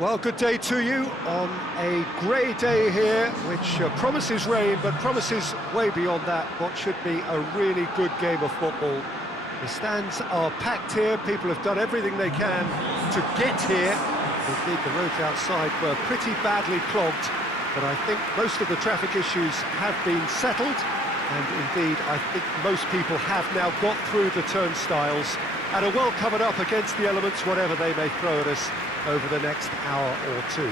Well, good day to you on a grey day here, which promises rain, but promises way beyond that what should be a really good game of football. The stands are packed here, people have done everything they can to get here. Indeed, the roads outside were pretty badly clogged, but I think most of the traffic issues have been settled, and indeed, I think most people have now got through the turnstiles and are well covered up against the elements, whatever they may throw at us over the next hour or two.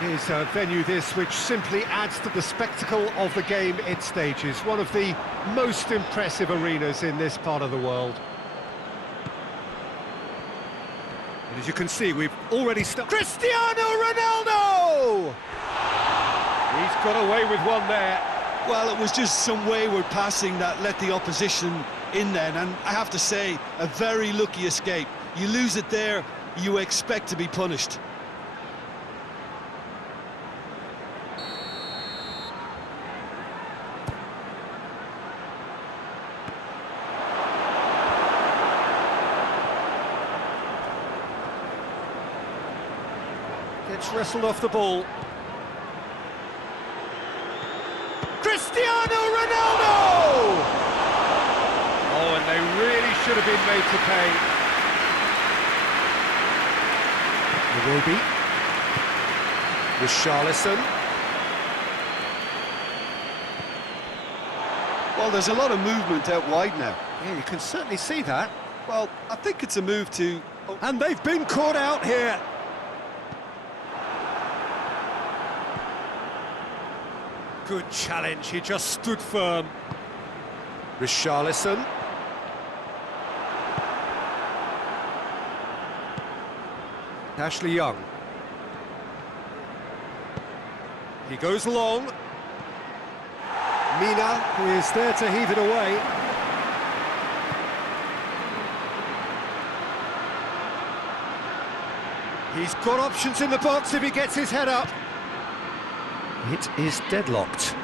It is a venue this which simply adds to the spectacle of the game it stages, one of the most impressive arenas in this part of the world. And as you can see, we've already started. Cristiano Ronaldo! He's got away with one there. Well, it was just some wayward passing that let the opposition in then, and I have to say, a very lucky escape. You lose it there, you expect to be punished. Gets wrestled off the ball. Cristiano Ronaldo! Oh, and they really should have been made to pay. Iwobi. Richarlison. Well, there's a lot of movement out wide now. Yeah, you can certainly see that. Well, I think it's a move to... And they've been caught out here. Good challenge, he just stood firm. Richarlison. Ashley Young. He goes long. Mina, who is there to heave it away. He's got options in the box if he gets his head up. It is deadlocked.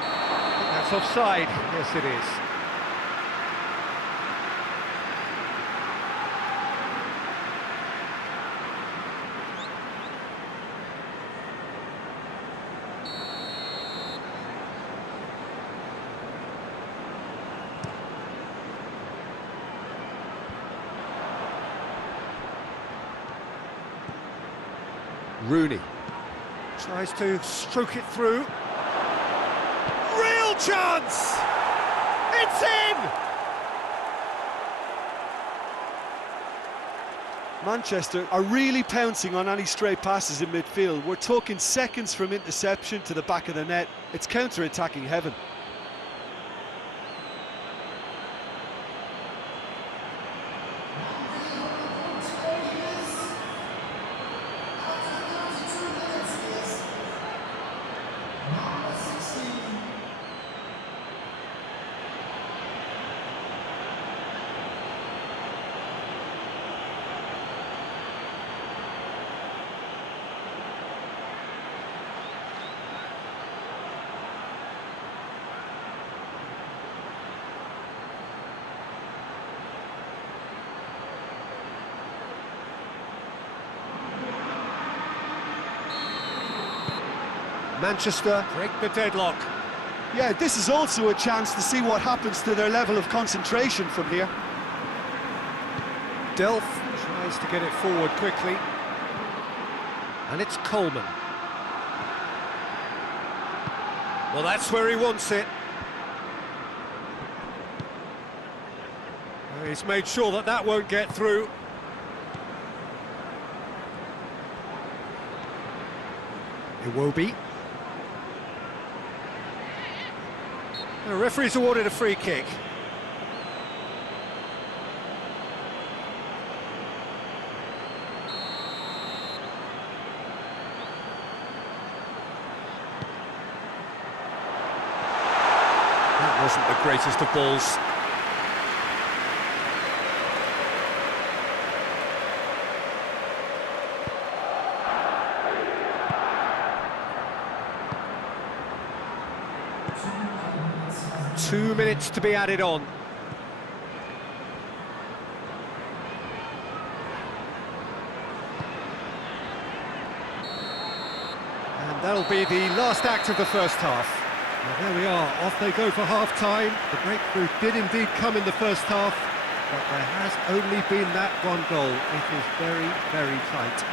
I think that's offside. Yes, it is. Rooney tries to stroke it through. Real chance! It's in! Manchester are really pouncing on any stray passes in midfield. We're talking seconds from interception to the back of the net. It's counter-attacking heaven. Manchester break the deadlock. Yeah, this is also a chance to see what happens to their level of concentration from here. Delph tries to get it forward quickly. And it's Coleman. Well, that's where he wants it. He's made sure that that won't get through. Iwobi. The referee's awarded a free kick. That wasn't the greatest of balls. .2 minutes to be added on. That'll be the last act of the first half. Well, there we are, off they go for half-time. The breakthrough did indeed come in the first half, but there has only been that one goal. It is very, very tight.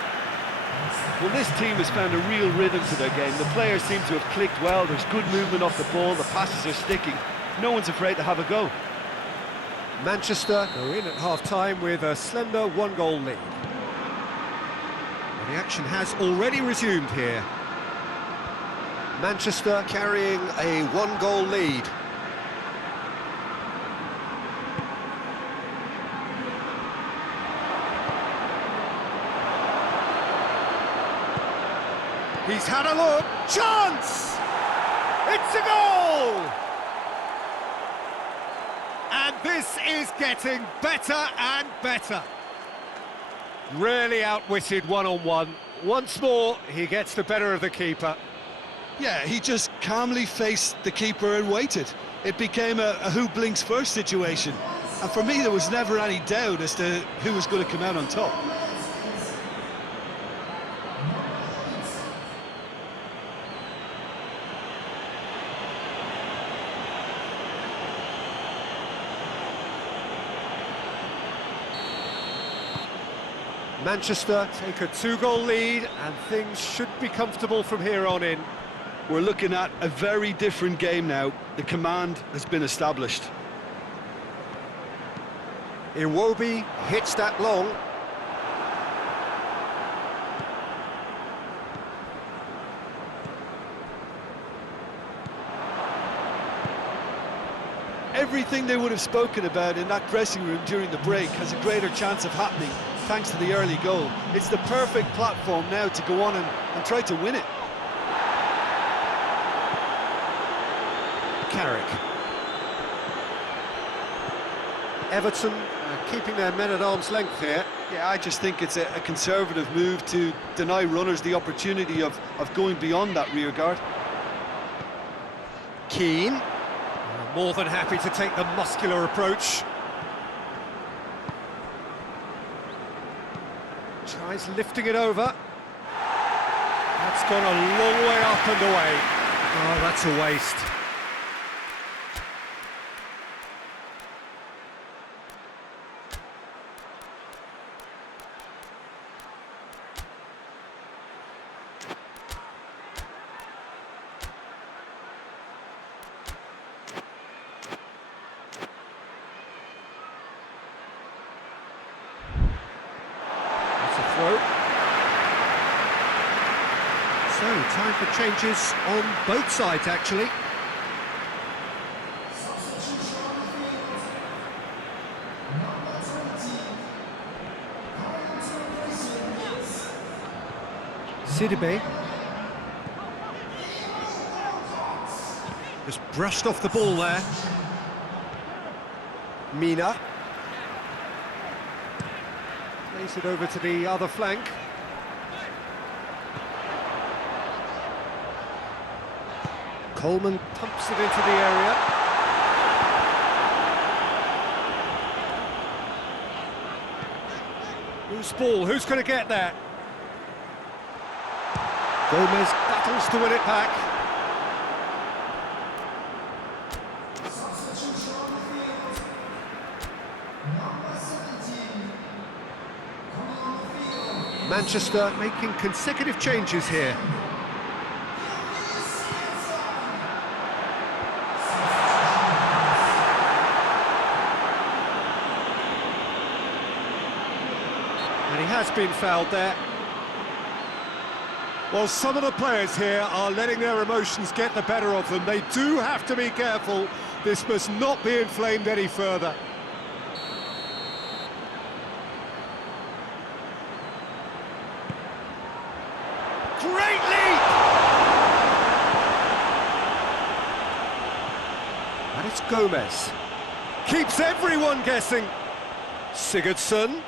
Well, this team has found a real rhythm to their game. The players seem to have clicked well. There's good movement off the ball. The passes are sticking. No one's afraid to have a go. Manchester are in at half-time with a slender one-goal lead. The action has already resumed here. Manchester carrying a one-goal lead. He's had a look. Chance! It's a goal! And this is getting better and better. Really outwitted one-on-one. Once more, he gets the better of the keeper. Yeah, he just calmly faced the keeper and waited. It became a who blinks first situation. And for me, there was never any doubt as to who was going to come out on top. Manchester take a two-goal lead, and things should be comfortable from here on in. We're looking at a very different game now. The command has been established. Iwobi hits that long. Everything they would have spoken about in that dressing room during the break has a greater chance of happening thanks to the early goal. It's the perfect platform now to go on and try to win it. Carrick. Everton keeping their men at arm's length here. Yeah, I just think it's a conservative move to deny runners the opportunity of going beyond that rear guard. Keane. More than happy to take the muscular approach. Tries lifting it over. That's gone a long way up and away. Oh, that's a waste. So, time for changes on both sides, actually. Sidibe. Just brushed off the ball there. Mina. Plays it over to the other flank. Coleman pumps it into the area. Loose ball, who's going to get that? Gomez battles to win it back. Manchester making consecutive changes here. And he has been fouled there. Well, some of the players here are letting their emotions get the better of them. They do have to be careful. This must not be inflamed any further. Great leap! And it's Gomez. Keeps everyone guessing. Sigurdsson.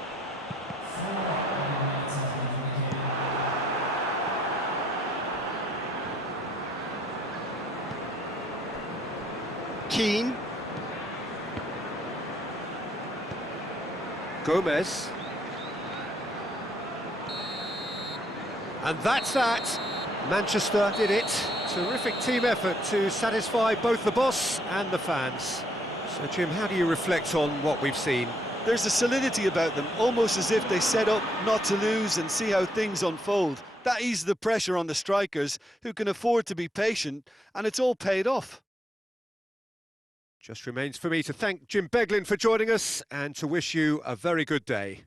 Keane. Gomez. And that's that. Manchester did it. Terrific team effort to satisfy both the boss and the fans. So, Jim, how do you reflect on what we've seen? There's a solidity about them, almost as if they set up not to lose and see how things unfold. That eases the pressure on the strikers, who can afford to be patient, and it's all paid off. Just remains for me to thank Jim Beglin for joining us and to wish you a very good day.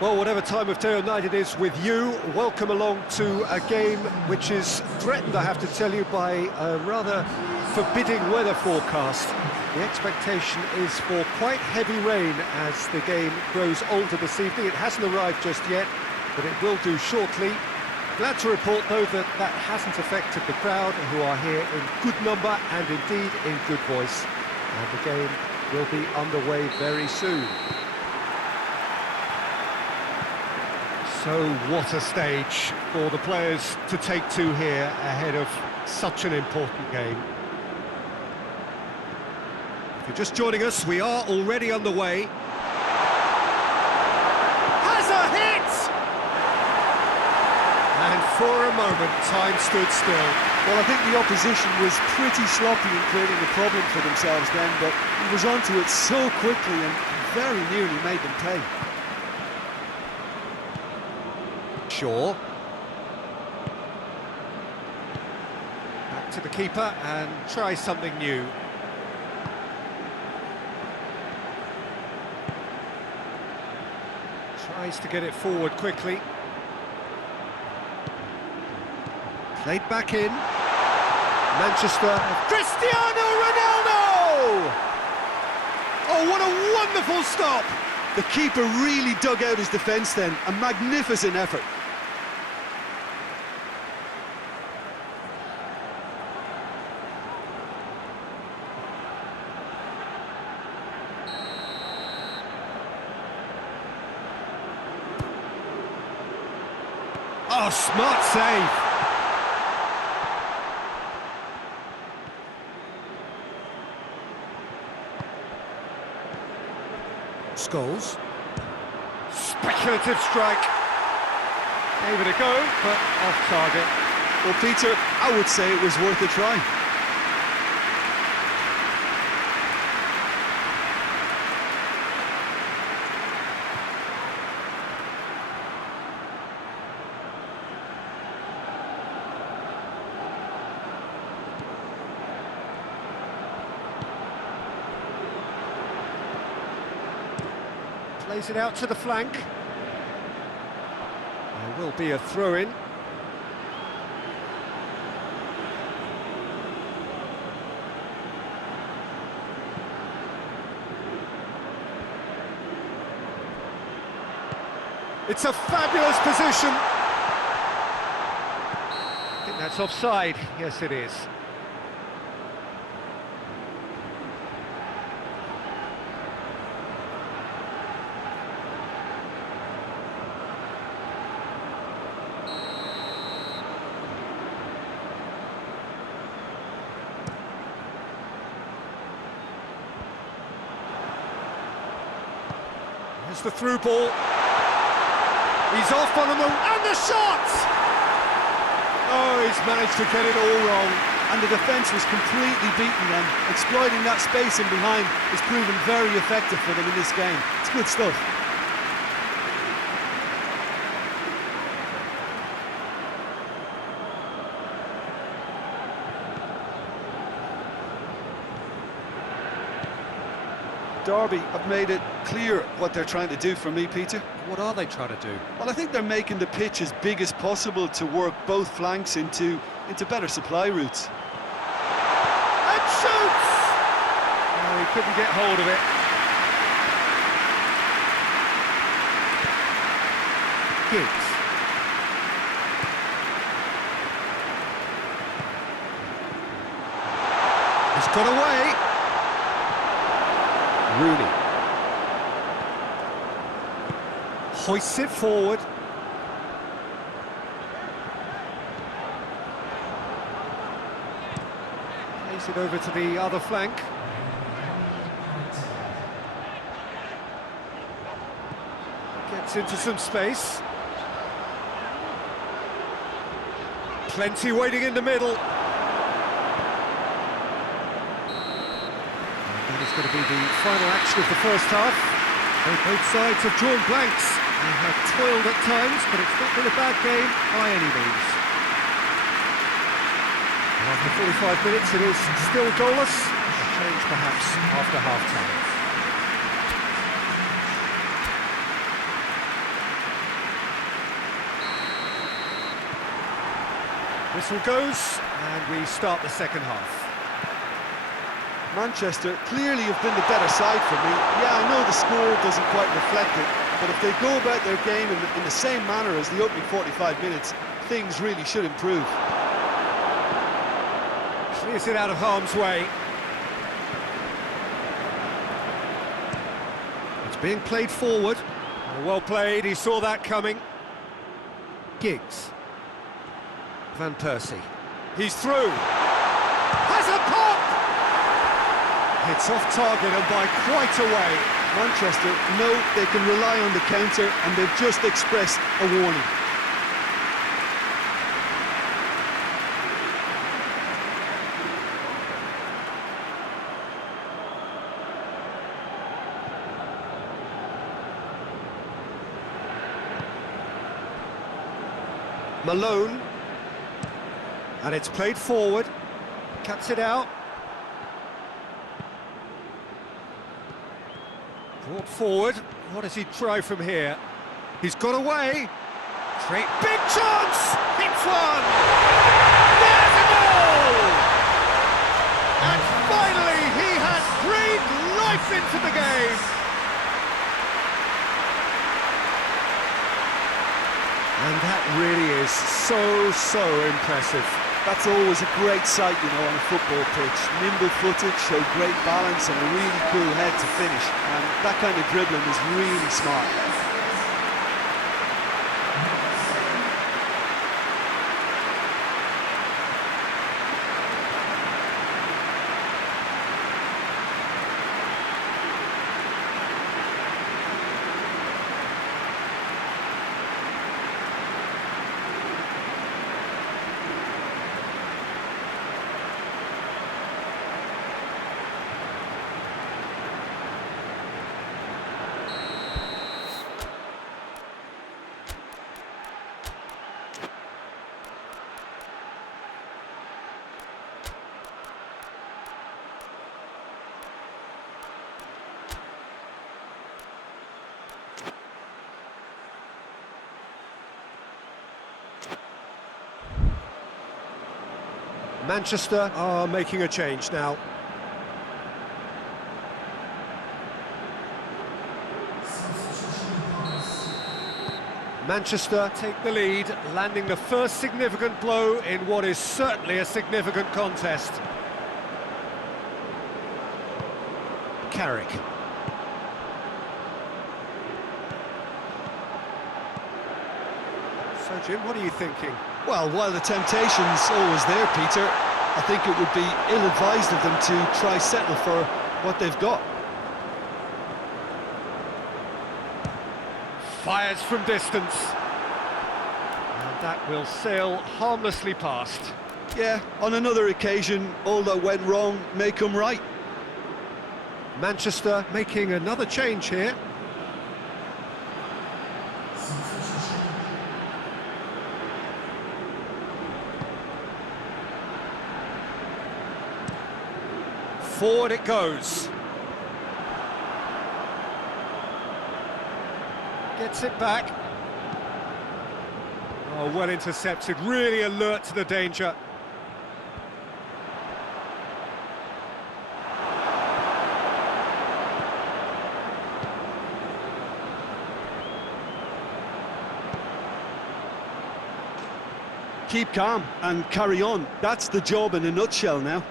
Well, whatever time of day or night it is with you, welcome along to a game which is threatened, I have to tell you, by a rather forbidding weather forecast. The expectation is for quite heavy rain as the game grows older this evening. It hasn't arrived just yet, but it will do shortly. Glad to report, though, that that hasn't affected the crowd, who are here in good number and indeed in good voice. And the game will be underway very soon. So what a stage for the players to take to here ahead of such an important game. If you're just joining us, we are already underway. Has a hit! And for a moment, time stood still. Well, I think the opposition was pretty sloppy in creating a problem for themselves then, but he was onto it so quickly and very nearly made them pay. Shaw. Back to the keeper and try something new. Tries to get it forward quickly. Played back in. Manchester. Cristiano Ronaldo! Oh, what a wonderful stop! The keeper really dug out his defence then. A magnificent effort. Oh, smart save. Scholes. Speculative strike. Gave it a go, but off target. Well, Peter, I would say it was worth a try. Plays it out to the flank. There will be a throw-in. It's a fabulous position. I think that's offside. Yes, it is. There's the through ball. He's off on the move, and the shot! Oh, he's managed to get it all wrong. And the defence was completely beaten then. Exploiting that space in behind has proven very effective for them in this game. It's good stuff. Derby have made it clear what they're trying to do for me, Peter. What are they trying to do? Well, I think they're making the pitch as big as possible to work both flanks into better supply routes. And shoots! Oh, he couldn't get hold of it. Giggs. He's got away. Rooney. Hoists it forward. Plays it over to the other flank. Gets into some space. Plenty waiting in the middle. That is going to be the final action of the first half. Both sides have drawn blanks. They have toiled at times, but it's not been a bad game by any means. After 45 minutes, it is still goalless. A change perhaps after half-time. Whistle goes, and we start the second half. Manchester clearly have been the better side for me. Yeah, I know the score doesn't quite reflect it, but if they go about their game in the same manner as the opening 45 minutes, things really should improve. Clears it out of harm's way. It's being played forward. Well played, he saw that coming. Giggs. Van Persie. He's through. Has a pop! It's off target and by quite a way. Manchester know they can rely on the counter, and they've just expressed a warning. Malone. And it's played forward. Cuts it out. Brought forward. What does he try from here? He's got away. Great big chance! Hits one! There's a goal! And finally he has breathed life into the game. And that really is so impressive. That's always a great sight, you know, on a football pitch. Nimble-footed, show great balance and a really cool head to finish. And that kind of dribbling is really smart. Manchester are making a change now. Manchester take the lead, landing the first significant blow in what is certainly a significant contest. Carrick. So, Jim, what are you thinking? Well, while the temptation's always there, Peter, I think it would be ill-advised of them to try settle for what they've got. Fires from distance. And that will sail harmlessly past. Yeah, on another occasion, all that went wrong may come right. Manchester making another change here. Forward it goes. Gets it back. Oh, well intercepted, really alert to the danger. Keep calm and carry on. That's the job in a nutshell now.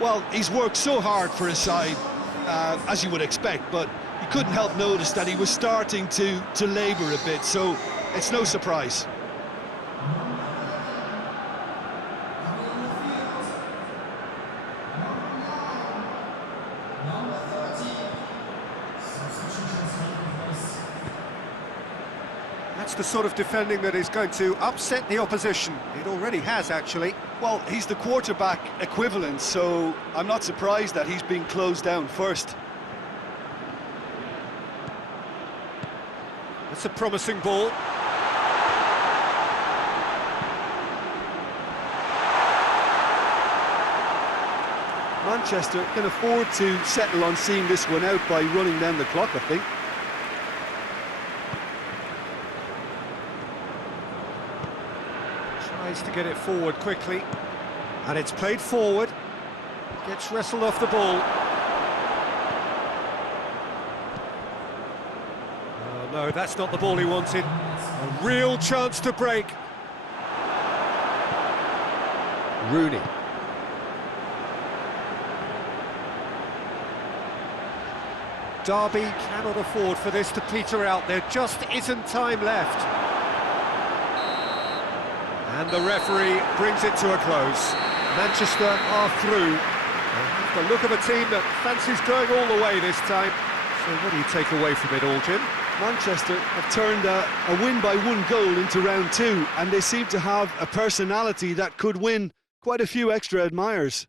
Well, he's worked so hard for his side, as you would expect, but you couldn't help notice that he was starting to labour a bit, so it's no surprise. That's the sort of defending that is going to upset the opposition. It already has, actually. Well, he's the quarterback equivalent, so I'm not surprised that he's been closed down first. That's a promising ball. Manchester can afford to settle on seeing this one out by running down the clock, I think. Tries to get it forward quickly. And it's played forward. Gets wrestled off the ball. Oh, no, that's not the ball he wanted. A real chance to break. Rooney. Derby cannot afford for this to peter out. There just isn't time left. And the referee brings it to a close. Manchester are through. They have the look of a team that fancies going all the way this time. So what do you take away from it all, Jim? Manchester have turned a win by 1 goal into round 2, and they seem to have a personality that could win quite a few extra admirers.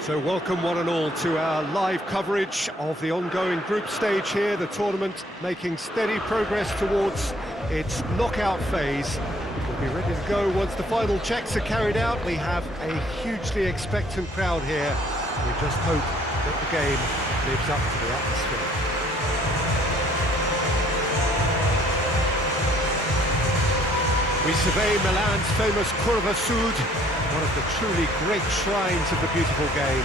So welcome one and all to our live coverage of the ongoing group stage here, the tournament making steady progress towards its knockout phase. We'll be ready to go once the final checks are carried out. We have a hugely expectant crowd here. We just hope that the game lives up to the atmosphere. We survey Milan's famous Curva Sud, one of the truly great shrines of the beautiful game.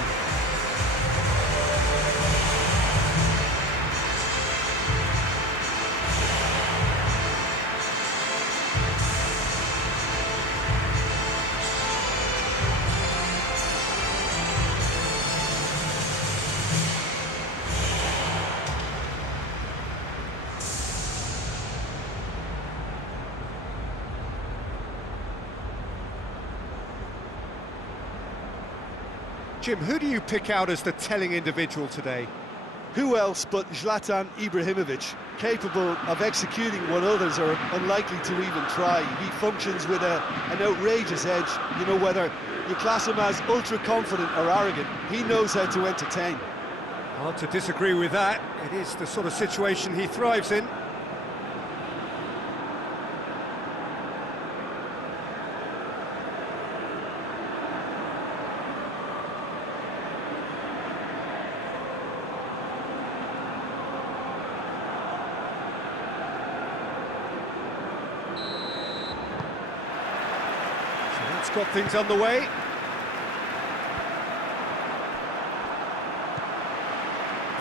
Jim, who do you pick out as the telling individual today? Who else but Zlatan Ibrahimovic, capable of executing what others are unlikely to even try. He functions with an outrageous edge. You know, whether you class him as ultra-confident or arrogant, he knows how to entertain. Hard to disagree with that. It is the sort of situation he thrives in. So that's got things underway.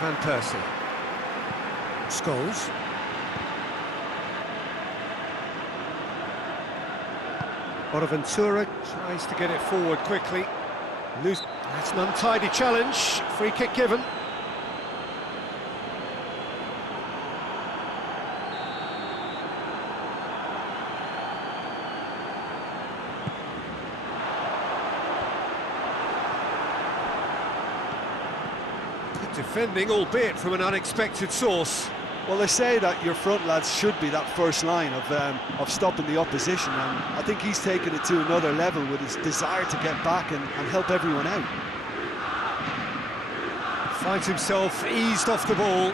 Van Persie. Scholes. Bonaventura tries to get it forward quickly. That's an untidy challenge. Free kick given. Defending, albeit from an unexpected source. Well, they say that your front lads should be that first line of stopping the opposition, and I think he's taken it to another level with his desire to get back and help everyone out. Finds himself eased off the ball.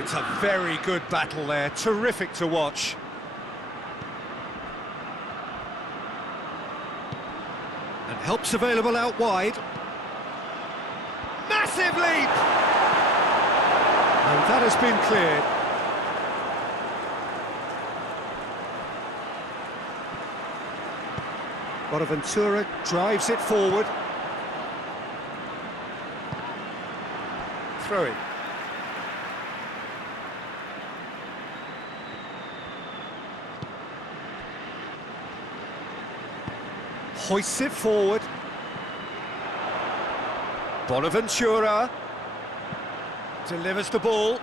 It's a very good battle there, terrific to watch. And help's available out wide. Massive leap! And that has been cleared. Bonaventura drives it forward. Throw it. Hoists it forward. Bonaventura delivers the ball.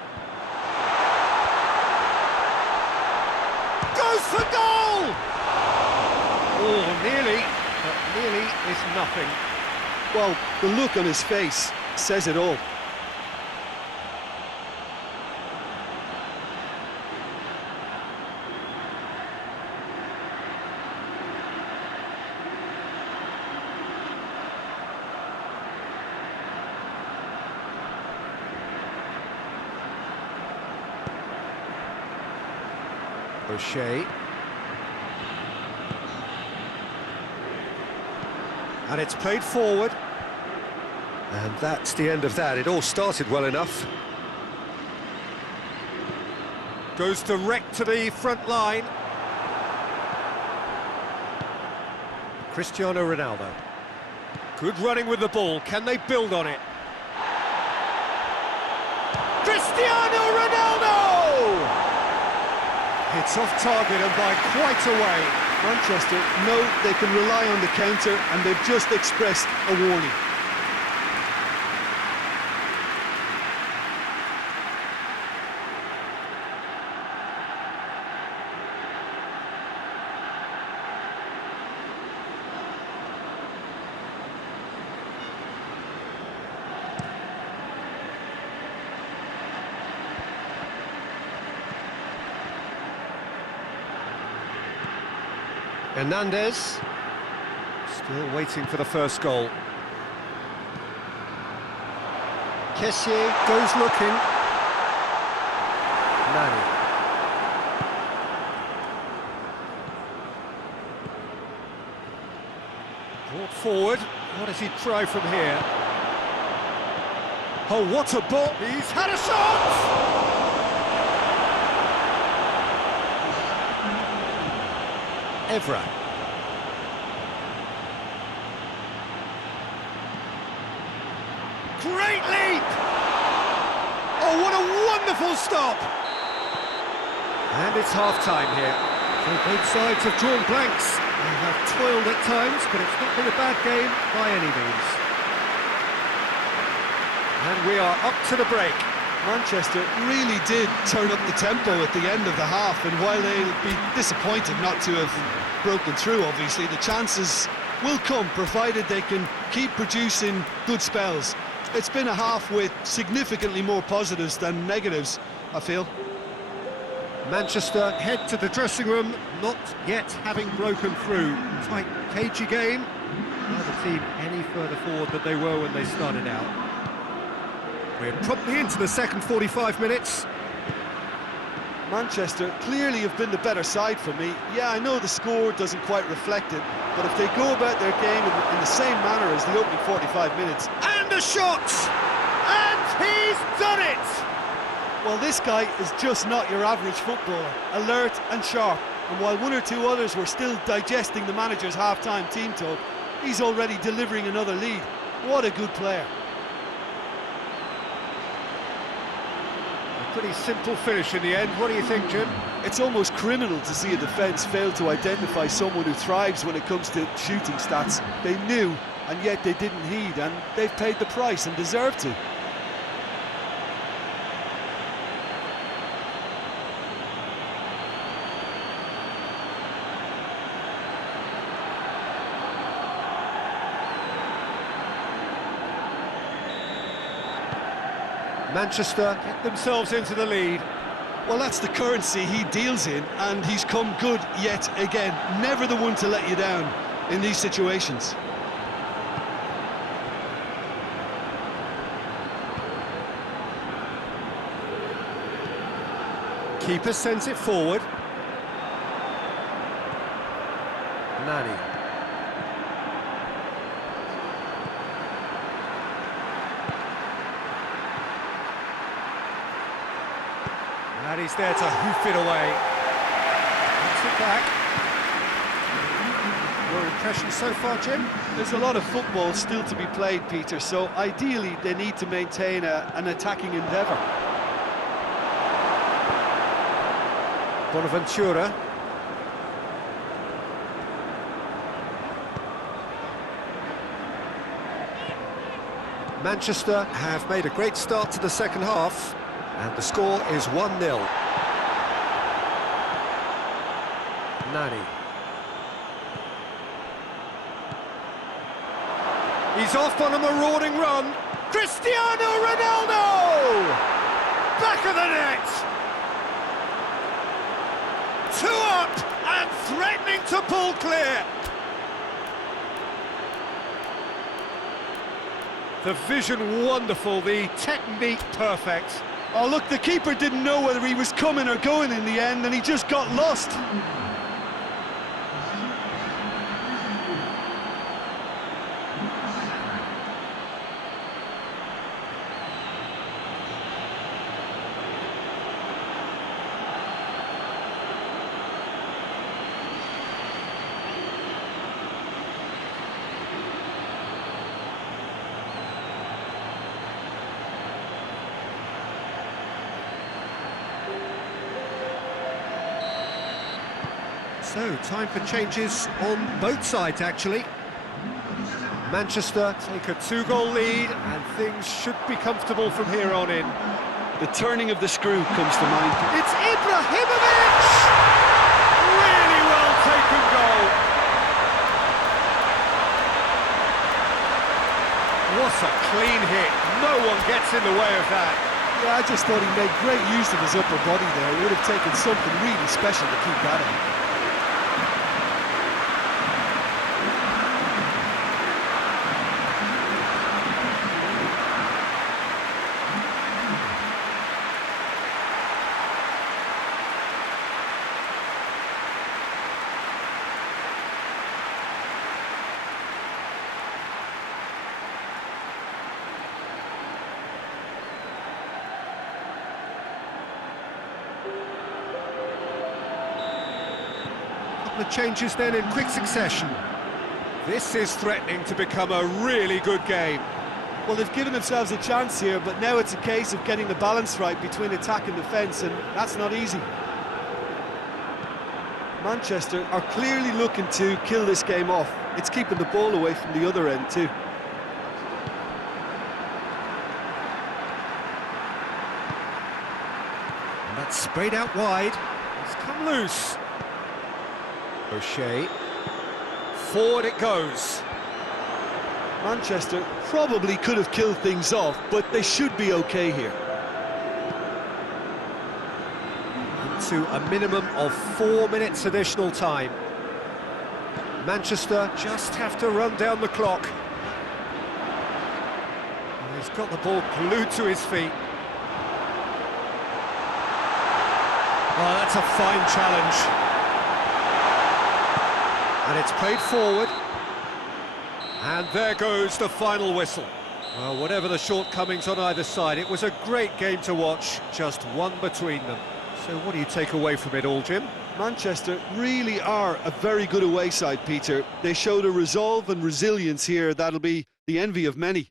Goes for goal! Oh, nearly, but nearly is nothing. Well, the look on his face says it all. O'Shea. And it's played forward. And that's the end of that. It all started well enough. Goes direct to the front line. Cristiano Ronaldo. Good running with the ball. Can they build on it? Cristiano Ronaldo! It's off target and by quite a way. Manchester know they can rely on the counter, and they've just expressed a warning. Hernandez, still waiting for the first goal. Kessié goes looking. Nani. Brought forward. What does he try from here? Oh, what a ball! He's had a shot! Evra. Great leap! Oh, what a wonderful stop! And it's half-time here. So both sides have drawn blanks. They have toiled at times, but it's not been a bad game by any means. And we are up to the break. Manchester really did turn up the tempo at the end of the half, and while they'll be disappointed not to have broken through, obviously, the chances will come, provided they can keep producing good spells. It's been a half with significantly more positives than negatives, I feel. Manchester head to the dressing room, not yet having broken through. Tight, cagey game. Neither team any further forward than they were when they started out. We're promptly into the second 45 minutes. Manchester clearly have been the better side for me. Yeah, I know the score doesn't quite reflect it, but if they go about their game in the same manner as the opening 45 minutes... And a shot! And he's done it! Well, this guy is just not your average footballer. Alert and sharp. And while one or two others were still digesting the manager's half-time team talk, he's already delivering another lead. What a good player. A pretty simple finish in the end. What do you think, Jim? It's almost criminal to see a defence fail to identify someone who thrives when it comes to shooting stats. They knew, and yet they didn't heed, and they've paid the price and deserve to. Manchester get themselves into the lead. Well, that's the currency he deals in, and he's come good yet again. Never the one to let you down in these situations. Keeper sends it forward. Nani. And he's there to hoof it away. Puts it back. Your impression so far, Jim? There's a lot of football still to be played, Peter, so ideally they need to maintain an attacking endeavour. Bonaventura. Manchester have made a great start to the second half, and the score is 1-0. Nani. He's off on a marauding run. Cristiano Ronaldo! Back of the net! 2 up and threatening to pull clear. The vision wonderful, the technique perfect. Oh, look, the keeper didn't know whether he was coming or going in the end, and he just got lost. So, time for changes on both sides, actually. Manchester take a 2-goal lead, and things should be comfortable from here on in. The turning of the screw comes to mind. It's Ibrahimovic! Really well taken goal. What a clean hit. No one gets in the way of that. Yeah, I just thought he made great use of his upper body there. It would have taken something really special to keep that in. The changes then in quick succession. This is threatening to become a really good game. Well, they've given themselves a chance here, but now it's a case of getting the balance right between attack and defence, and that's not easy. Manchester are clearly looking to kill this game off. It's keeping the ball away from the other end too. And that's sprayed out wide. It's come loose. O'Shea. Forward it goes. Manchester probably could have killed things off, but they should be okay here. To a minimum of 4 minutes additional time. Manchester just have to run down the clock. There's He's got the ball glued to his feet. Oh, that's a fine challenge. And it's played forward. And there goes the final whistle. Well, whatever the shortcomings on either side, it was a great game to watch, just one between them. So what do you take away from it all, Jim? Manchester really are a very good away side, Peter. They showed a resolve and resilience here that'll be the envy of many.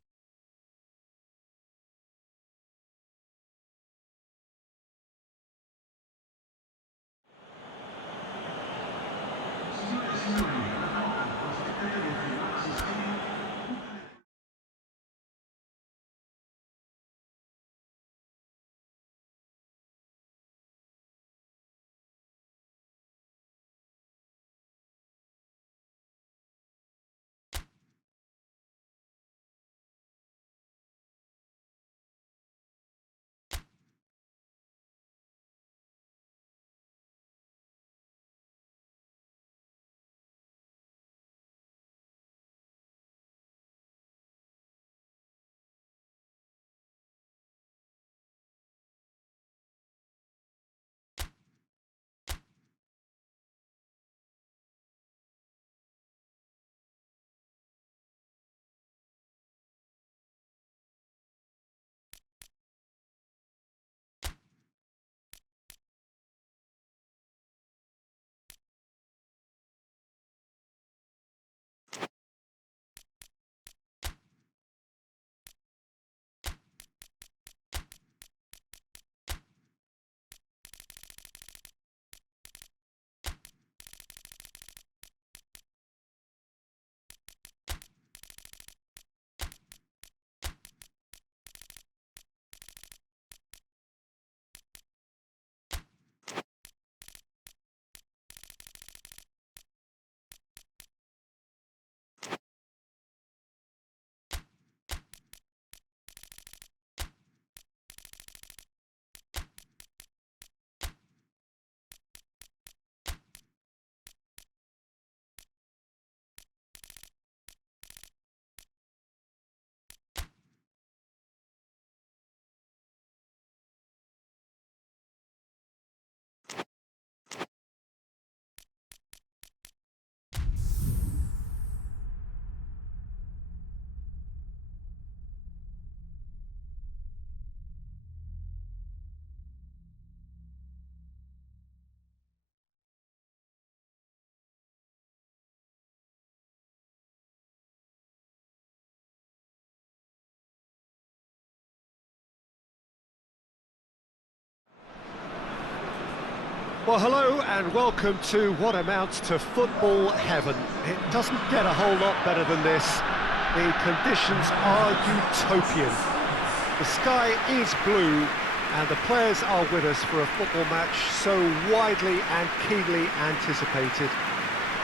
Well, hello and welcome to what amounts to football heaven. It doesn't get a whole lot better than this. The conditions are utopian. The sky is blue and the players are with us for a football match so widely and keenly anticipated.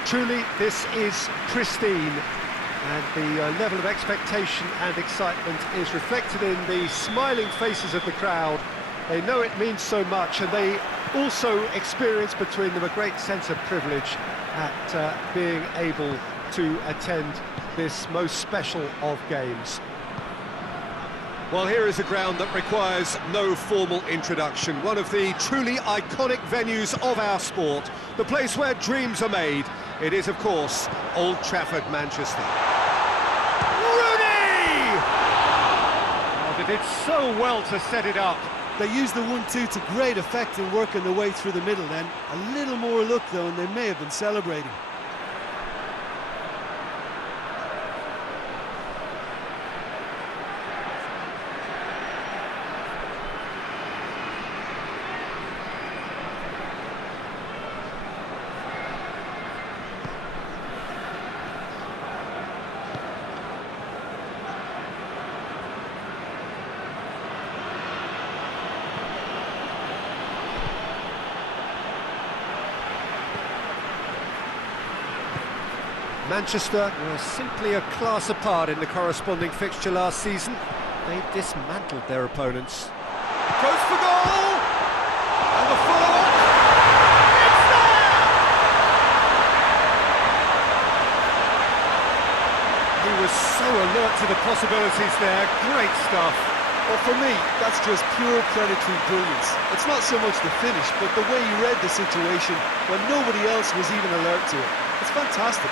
Truly, this is pristine, and the level of expectation and excitement is reflected in the smiling faces of the crowd. They know it means so much, and they also experience between them a great sense of privilege at being able to attend this most special of games. Well, here is a ground that requires no formal introduction. One of the truly iconic venues of our sport, the place where dreams are made. It is, of course, Old Trafford, Manchester. Rooney! Oh, they did so well to set it up. They used the 1-2 to great effect in working their way through the middle then. A little more luck though, and they may have been celebrating. Manchester were simply a class apart in the corresponding fixture last season. They dismantled their opponents. Goes for goal! And the follow-up! It's there! He was so alert to the possibilities there. Great stuff. Well, for me, that's just pure predatory brilliance. It's not so much the finish, but the way he read the situation when nobody else was even alert to it. It's fantastic.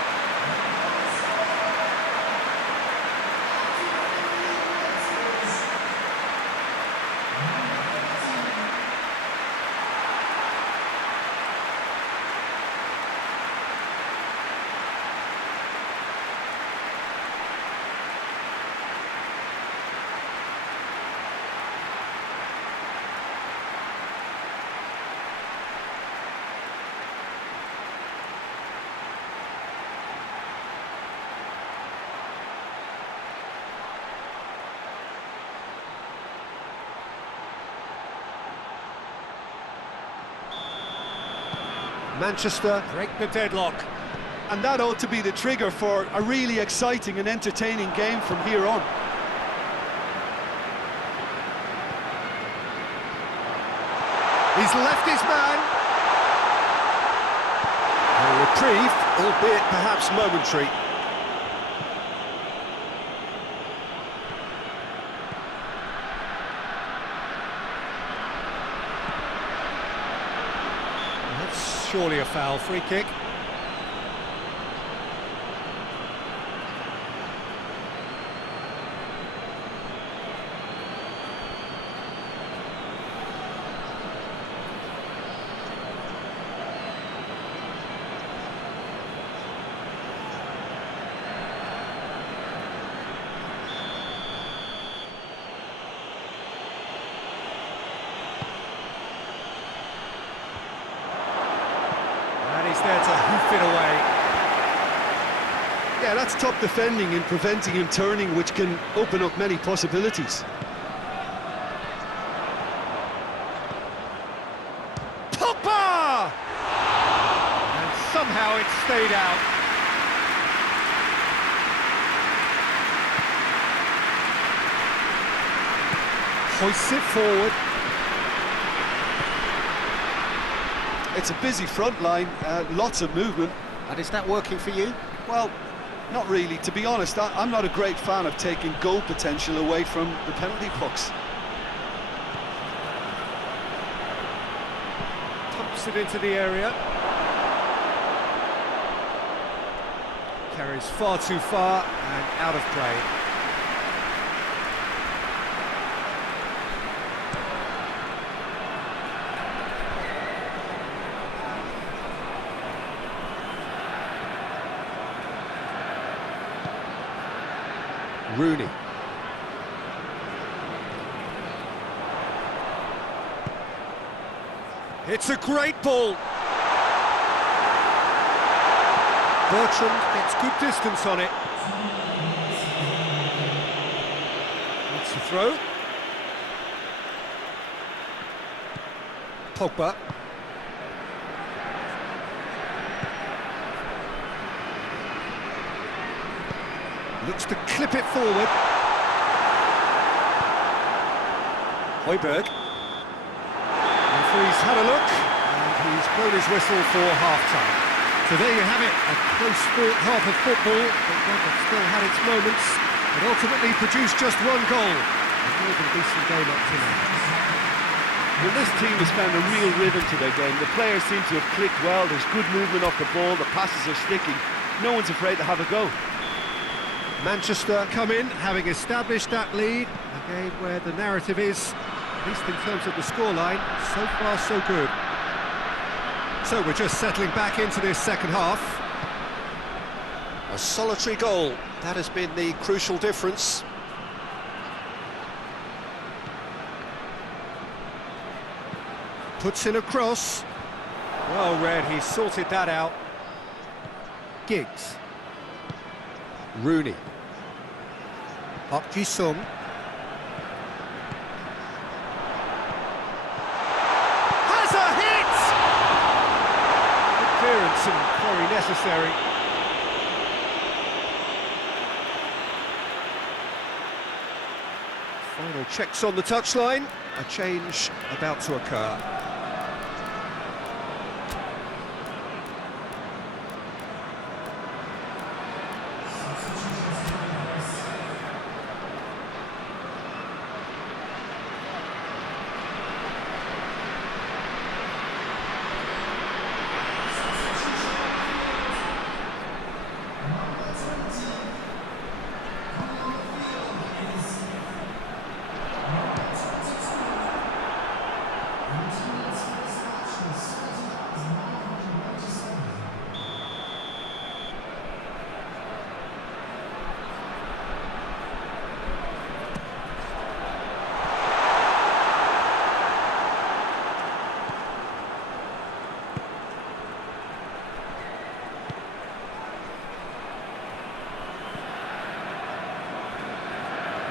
Manchester break the deadlock. And that ought to be the trigger for a really exciting and entertaining game from here on. He's left his man. A reprieve, albeit perhaps momentary. That's surely a foul. Free kick. He's there to hoof it away. Yeah, that's top defending and preventing him turning, which can open up many possibilities. Pogba! And somehow it stayed out. Hoists it forward. It's a busy front line, lots of movement. And is that working for you? Well, not really. To be honest, I'm not a great fan of taking goal potential away from the penalty box. Pumps it into the area. Carries far too far and out of play. Rooney. It's a great ball. Bertrand gets good distance on it. It's a throw. Pogba. Looks to clip it forward. Højbjerg. Referee's had a look, and he's blown his whistle for half-time. So there you have it, a close-fought half of football, but one that still had its moments, and ultimately produced just one goal. A more than decent game up to now. Well, this team has found a real rhythm to their game. The players seem to have clicked well, there's good movement off the ball, the passes are sticking. No one's afraid to have a go. Manchester come in, having established that lead, a game where the narrative is, at least in terms of the scoreline, so far so good. So we're just settling back into this second half. A solitary goal, that has been the crucial difference. Puts in a cross. Well read, he sorted that out. Giggs. Rooney. Park Ji-sung. Has a hit! Good clearance and very necessary. Final checks on the touchline. A change about to occur.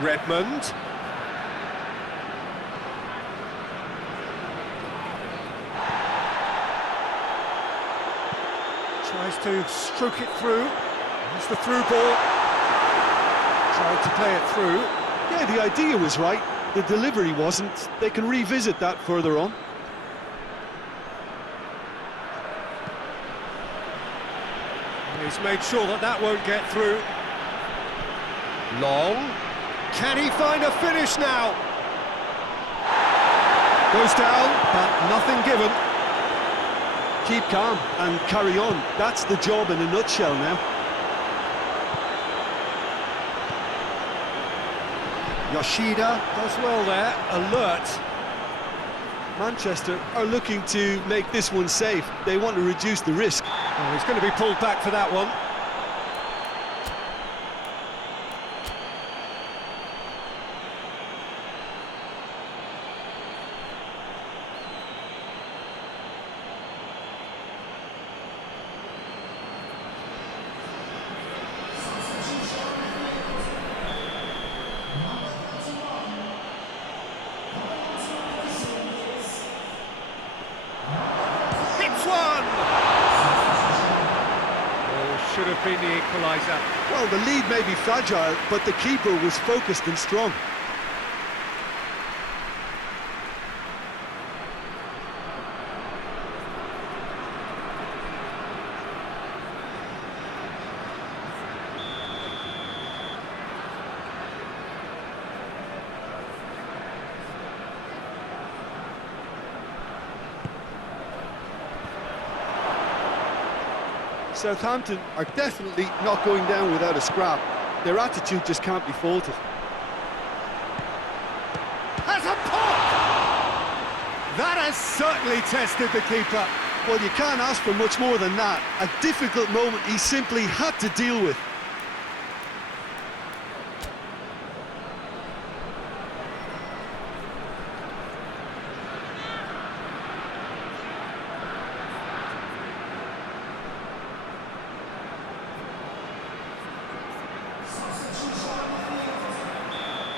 Redmond. Tries to stroke it through. It's the through ball. Tried to play it through. Yeah, the idea was right. The delivery wasn't. They can revisit that further on. He's made sure that that won't get through. Long. Can he find a finish now? Goes down, but nothing given. Keep calm and carry on. That's the job in a nutshell now. Yoshida does well there, alert. Manchester are looking to make this one safe. They want to reduce the risk. Oh, he's going to be pulled back for that one. Should have been the equaliser. Well, the lead may be fragile, but the keeper was focused and strong. Southampton are definitely not going down without a scrap. Their attitude just can't be faulted. Has a pop! That has certainly tested the keeper. Well, you can't ask for much more than that. A difficult moment he simply had to deal with.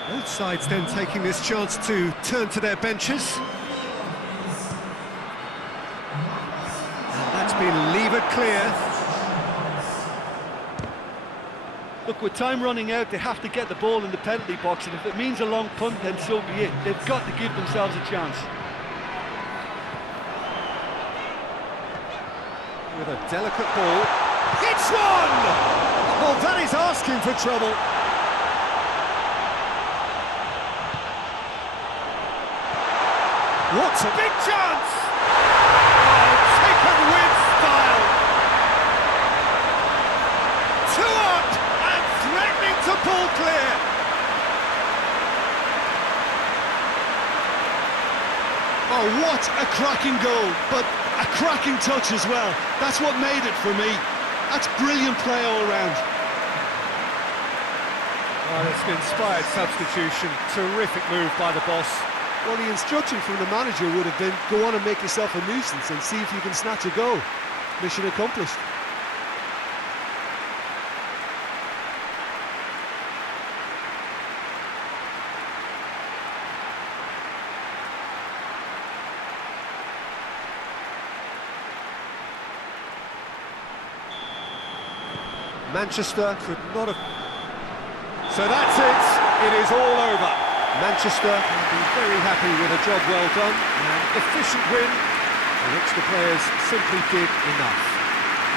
Both sides then taking this chance to turn to their benches. And that's been levered clear. Look, with time running out, they have to get the ball in the penalty box, and if it means a long punt, then so be it. They've got to give themselves a chance. With a delicate ball. It's one! Well, that is asking for trouble. What a big chance! Oh, taken with style. Two up and threatening to pull clear. Oh, what a cracking goal, but a cracking touch as well. That's what made it for me. That's brilliant play all round. Well, it's an inspired substitution. Terrific move by the boss. Well, the instruction from the manager would have been, go on and make yourself a nuisance and see if you can snatch a goal. Mission accomplished. Manchester could not have... So that's it. It is all over. Manchester will be very happy with a job well done, an efficient win, in which the players simply did enough.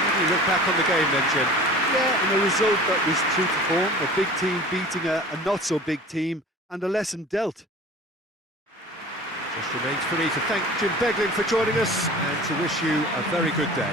How do you look back on the game then, Jim? Yeah, and a result that was true to form, a big team beating a not-so-big team, and a lesson dealt. Just remains for me to thank Jim Beglin for joining us, and to wish you a very good day.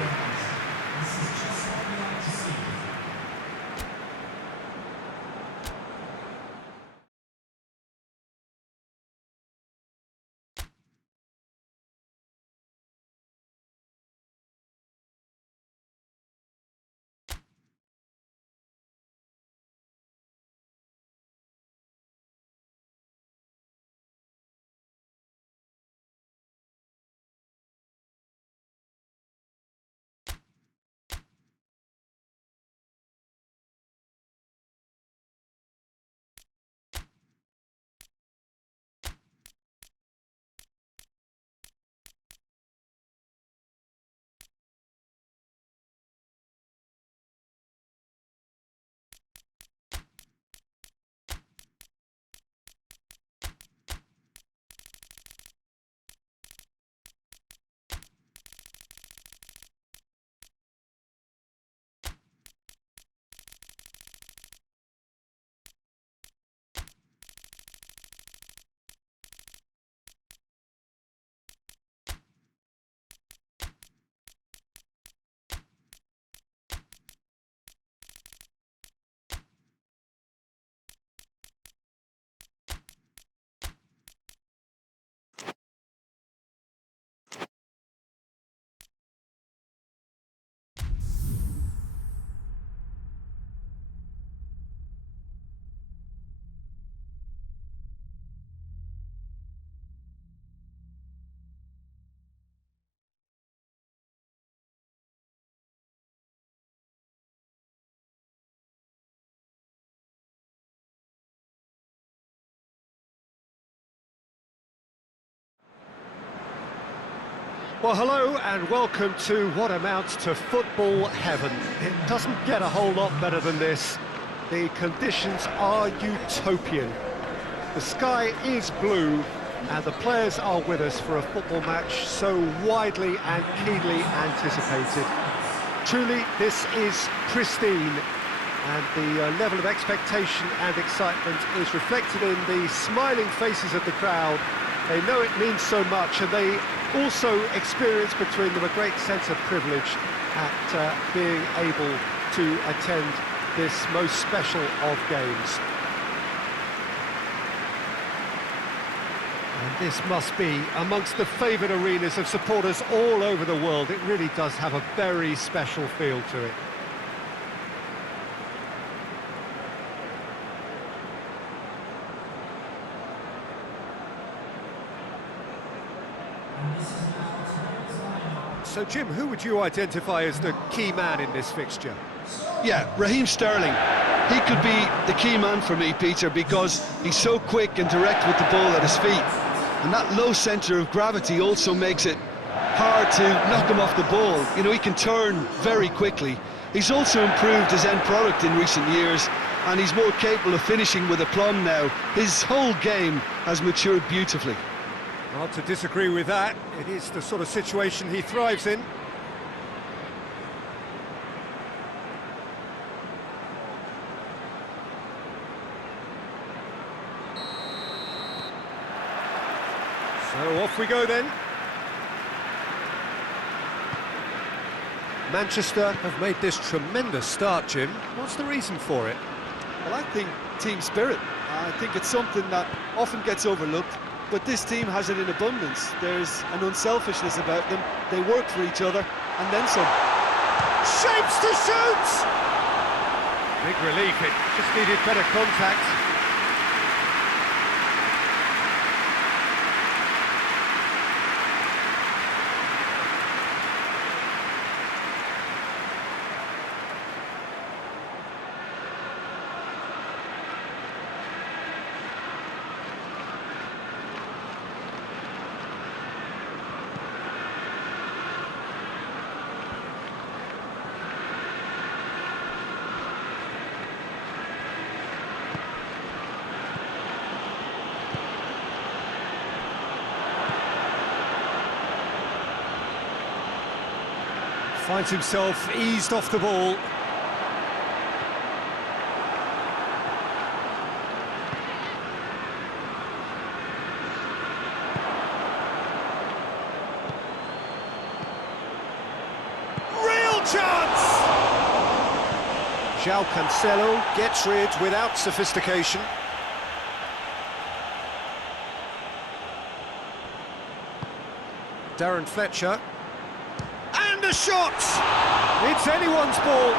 Well, hello and welcome to what amounts to football heaven. It doesn't get a whole lot better than this. The conditions are utopian. The sky is blue and the players are with us for a football match so widely and keenly anticipated. Truly, this is pristine, and the level of expectation and excitement is reflected in the smiling faces of the crowd. They know it means so much, and they also experience between them a great sense of privilege at being able to attend this most special of games. And this must be amongst the favoured arenas of supporters all over the world. It really does have a very special feel to it. So, Jim, who would you identify as the key man in this fixture? Yeah, Raheem Sterling. He could be the key man for me, Peter, because he's so quick and direct with the ball at his feet. And that low centre of gravity also makes it hard to knock him off the ball. You know, he can turn very quickly. He's also improved his end product in recent years, and he's more capable of finishing with aplomb now. His whole game has matured beautifully. Hard to disagree with that. It is the sort of situation he thrives in. So off we go then. Manchester have made this tremendous start, Jim. What's the reason for it? Well, I think team spirit. I think it's something that often gets overlooked, but this team has it in abundance. There's an unselfishness about them. They work for each other, and then some. Shapes to shoot! Big relief, it just needed better contact. Finds himself eased off the ball. Real chance! João Cancelo gets rid without sophistication. Darren Fletcher. And a shot! It's anyone's ball.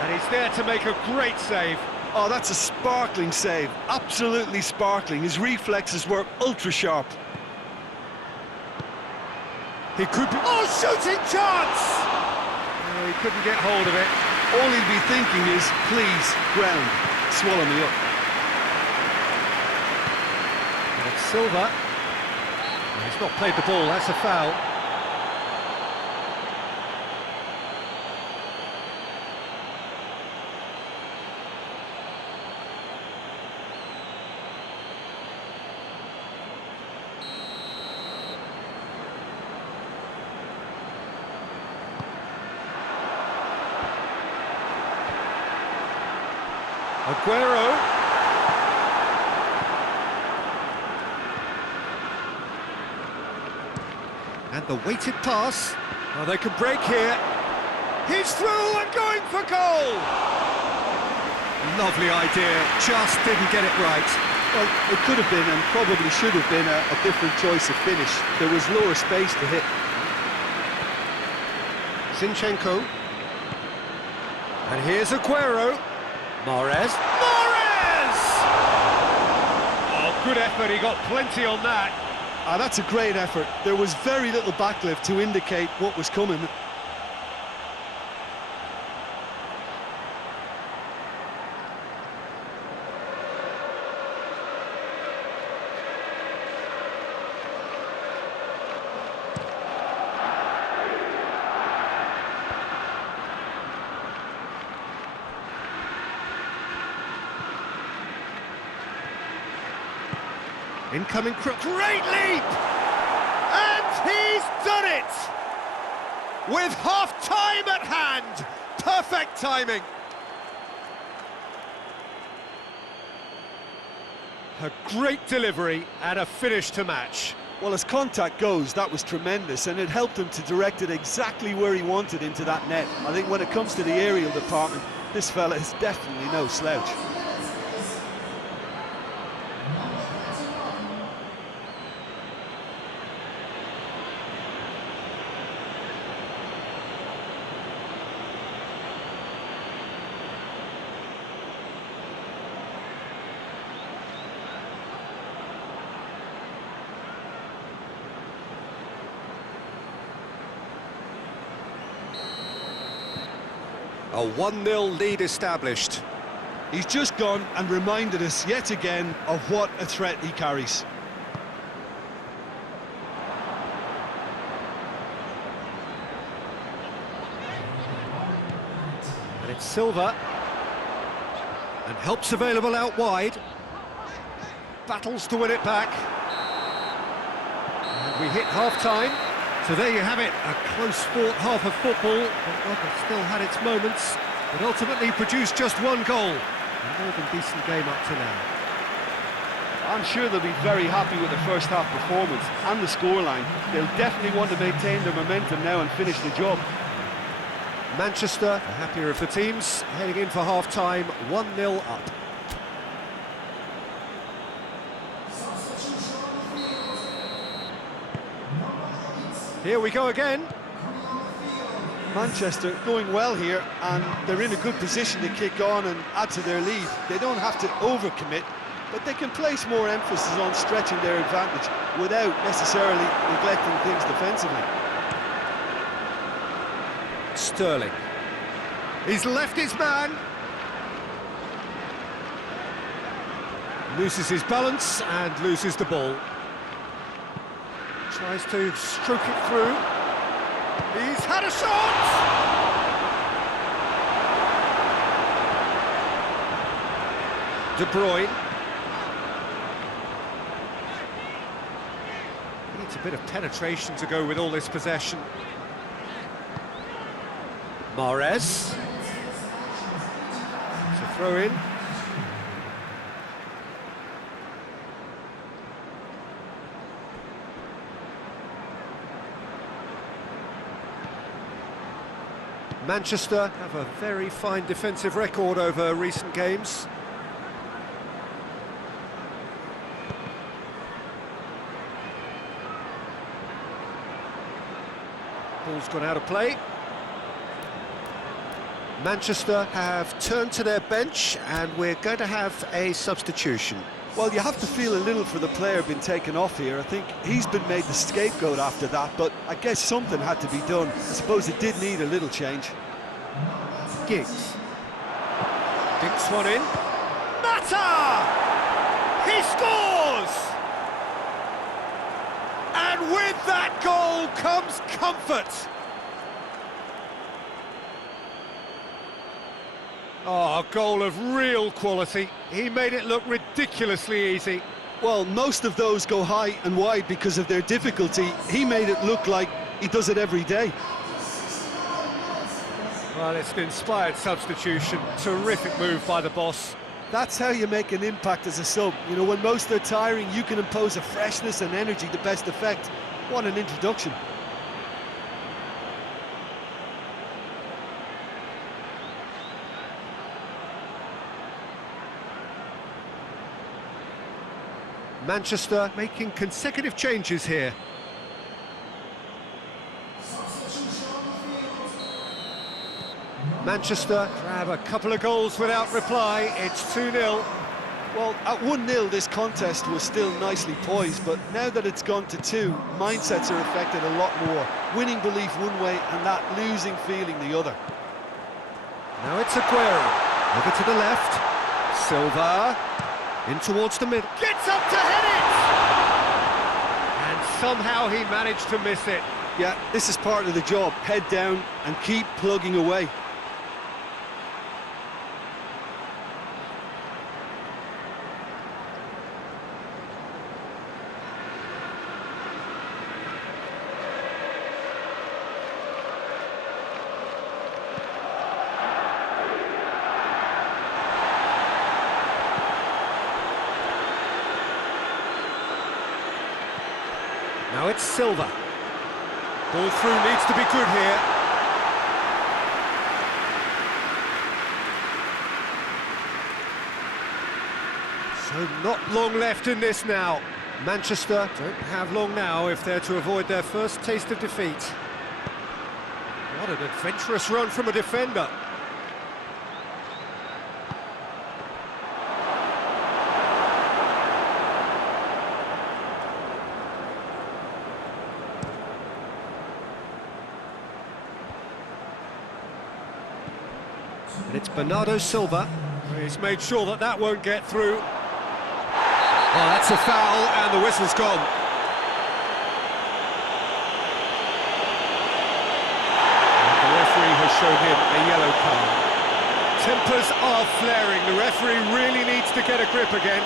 And he's there to make a great save. Oh, that's a sparkling save. Absolutely sparkling. His reflexes were ultra-sharp. He could be... Oh, shooting chance! Oh, he couldn't get hold of it. All he'd be thinking is, please, ground, swallow me up. And it's Silva. He's not played the ball, that's a foul. Aguero. And the weighted pass. Oh, they can break here. He's through and going for goal. Lovely idea, just didn't get it right. Well, it could have been and probably should have been a different choice of finish. There was lower space to hit. Zinchenko. And here's Aguero. Mahrez. Mahrez! Oh, good effort, he got plenty on that. Ah, that's a great effort. There was very little backlift to indicate what was coming. Incoming great leap! And he's done it! With half-time at hand! Perfect timing! A great delivery and a finish to match. Well, as contact goes, that was tremendous, and it helped him to direct it exactly where he wanted into that net. I think when it comes to the aerial department, this fella is definitely no slouch. A 1-0 lead established. He's just gone and reminded us yet again of what a threat he carries. And it's Silva. And help's available out wide. Battles to win it back. And we hit half-time. So there you have it, a close-fought half of football, but one that still had its moments, but ultimately produced just one goal. A more than decent game up to now. I'm sure they'll be very happy with the first half performance and the scoreline. They'll definitely want to maintain their momentum now and finish the job. Manchester, the happier of the teams, heading in for half-time, 1-0 up. Here we go again. Manchester going well here, and they're in a good position to kick on and add to their lead. They don't have to overcommit, but they can place more emphasis on stretching their advantage without necessarily neglecting things defensively. Sterling. He's left his man. Loses his balance and loses the ball. Tries to stroke it through. He's had a shot! De Bruyne. Needs a bit of penetration to go with all this possession. Mahrez. It's a throw in. Manchester have a very fine defensive record over recent games. Ball's gone out of play. Manchester have turned to their bench and we're going to have a substitution. Well, you have to feel a little for the player being taken off here. I think he's been made the scapegoat after that, but I guess something had to be done. I suppose it did need a little change. Giggs. Dinks one in. Mata! He scores! And with that goal comes comfort. Oh, a goal of real quality. He made it look ridiculously easy. Well, most of those go high and wide because of their difficulty. He made it look like he does it every day. Well, it's an inspired substitution. Terrific move by the boss. That's how you make an impact as a sub. You know, when most are tiring, you can impose a freshness and energy to best effect. What an introduction. Manchester making consecutive changes here. Manchester grab a couple of goals without reply. It's 2-0. Well, at 1-0 this contest was still nicely poised, but now that it's gone to 2, mindsets are affected a lot more. Winning belief one way and that losing feeling the other. Now it's Aguero. Over to the left. Silva. In towards the middle. Gets up to head it! And somehow he managed to miss it. Yeah, this is part of the job. Head down and keep plugging away. Now it's Silva. Ball through needs to be good here. So not long left in this now. Manchester don't have long now if they're to avoid their first taste of defeat. What an adventurous run from a defender. And it's Bernardo Silva. He's made sure that that won't get through. Oh, that's a foul, and the whistle's gone. And the referee has shown him a yellow card. Tempers are flaring. The referee really needs to get a grip again.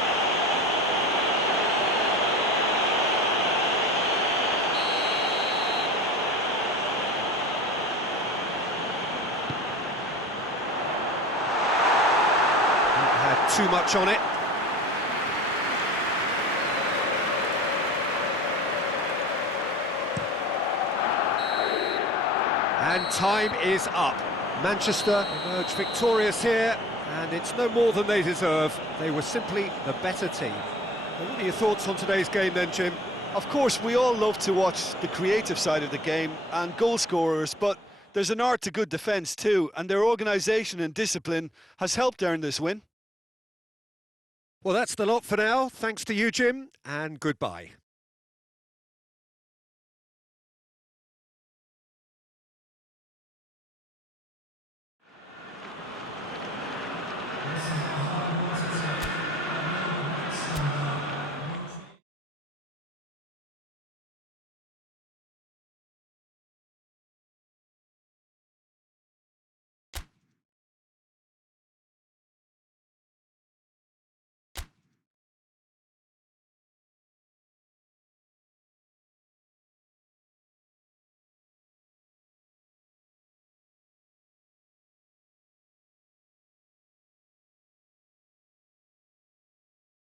Had too much on it. And time is up. Manchester emerge victorious here, and it's no more than they deserve. They were simply the better team. Well, what are your thoughts on today's game then, Jim? Of course, we all love to watch the creative side of the game and goal scorers, but there's an art to good defence too, and their organisation and discipline has helped earn this win. Well, that's the lot for now. Thanks to you, Jim, and goodbye.